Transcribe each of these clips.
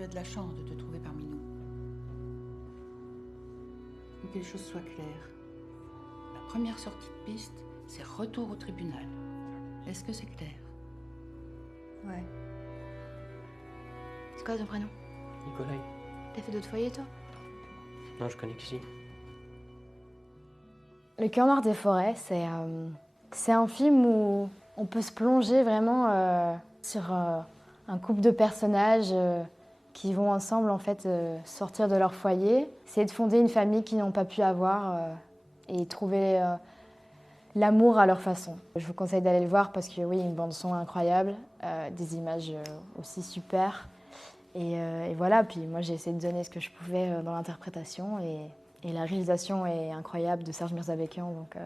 Tu as de la chance de te trouver parmi nous. Que les choses soient claires. La première sortie de piste, c'est retour au tribunal. Est-ce que c'est clair? Ouais. C'est quoi ton prénom? Nicolas. T'as fait d'autres foyers, toi? Non, je connais qu'ici. Le cœur noir des forêts, c'est un film où on peut se plonger vraiment sur un couple de personnages qui vont ensemble en fait sortir de leur foyer, essayer de fonder une famille qu'ils n'ont pas pu avoir et trouver l'amour à leur façon. Je vous conseille d'aller le voir parce que oui, une bande son incroyable, des images aussi super. Et voilà, puis moi j'ai essayé de donner ce que je pouvais dans l'interprétation et la réalisation est incroyable de Serge Mirzabekian, donc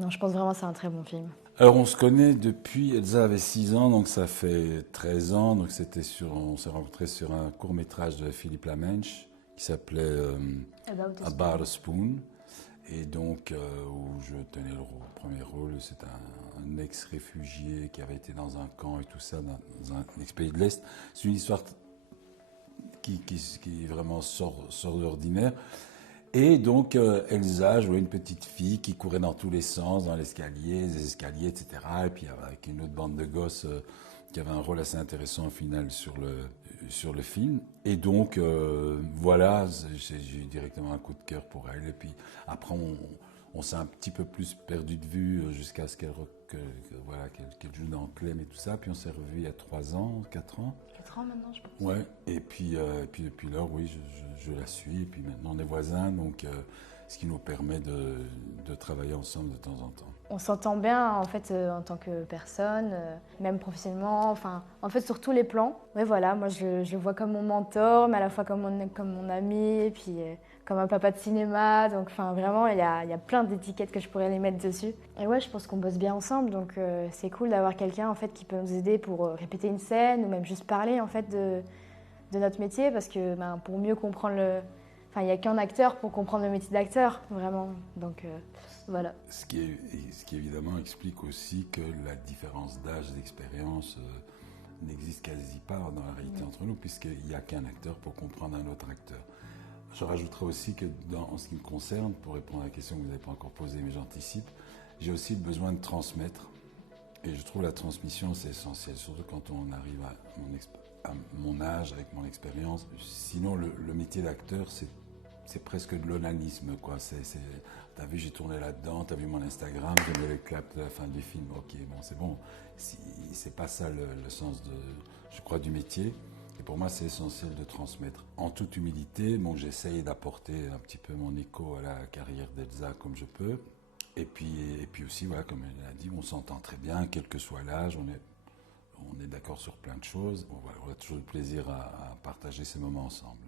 non, je pense vraiment que c'est un très bon film. Alors on se connaît depuis, Elsa avait 6 ans, donc ça fait 13 ans, donc on s'est rencontrés sur un court-métrage de Philippe Lamenche qui s'appelait About a Spoon, et donc où je tenais le premier rôle. C'est un ex-réfugié qui avait été dans un camp et tout ça, dans un ex-pays de l'Est. C'est une histoire qui vraiment sort de l'ordinaire. Et donc Elsa jouait une petite fille qui courait dans tous les sens, dans l'escalier, les escaliers, etc. Et puis avec une autre bande de gosses qui avait un rôle assez intéressant au final sur le film. Et donc voilà, j'ai eu directement un coup de cœur pour elle. Et puis après on s'est un petit peu plus perdu de vue jusqu'à ce qu'elle joue dans Clem et tout ça. Puis on s'est revus il y a 3 ans, 4 ans. 4 ans maintenant, je pense. Ouais, et puis depuis lors, oui, je la suis. Et puis maintenant, on est voisins, donc ce qui nous permet de travailler ensemble de temps en temps. On s'entend bien en fait en tant que personne, même professionnellement, enfin en fait sur tous les plans. Ouais, voilà, moi je le vois comme mon mentor, mais à la fois comme mon ami, et puis comme un papa de cinéma. Donc enfin vraiment, il y a plein d'étiquettes que je pourrais les mettre dessus. Et ouais, je pense qu'on bosse bien ensemble, donc c'est cool d'avoir quelqu'un en fait qui peut nous aider pour répéter une scène ou même juste parler en fait de notre métier, parce que pour mieux comprendre il n'y a qu'un acteur pour comprendre le métier d'acteur, vraiment. Donc voilà. Ce qui évidemment explique aussi que la différence d'âge, d'expérience n'existe quasi pas dans la réalité entre nous, puisqu'il n'y a qu'un acteur pour comprendre un autre acteur. Je rajouterai aussi que en ce qui me concerne, pour répondre à la question que vous n'avez pas encore posée, mais j'anticipe, j'ai aussi le besoin de transmettre. Et je trouve la transmission, c'est essentiel, surtout quand on arrive à mon âge, avec mon expérience. Sinon, le métier d'acteur, c'est presque de l'onanisme, quoi. T'as vu, j'ai tourné là-dedans, t'as vu mon Instagram, j'ai mis les claps de la fin du film. Ok, bon, c'est bon. C'est pas ça le sens je crois, du métier. Et pour moi, c'est essentiel de transmettre. En toute humilité, bon, j'essaye d'apporter un petit peu mon écho à la carrière d'Elsa comme je peux. Et puis aussi, voilà, comme elle l'a dit, on s'entend très bien, quel que soit l'âge, on est d'accord sur plein de choses. Bon, voilà, on a toujours le plaisir à partager ces moments ensemble.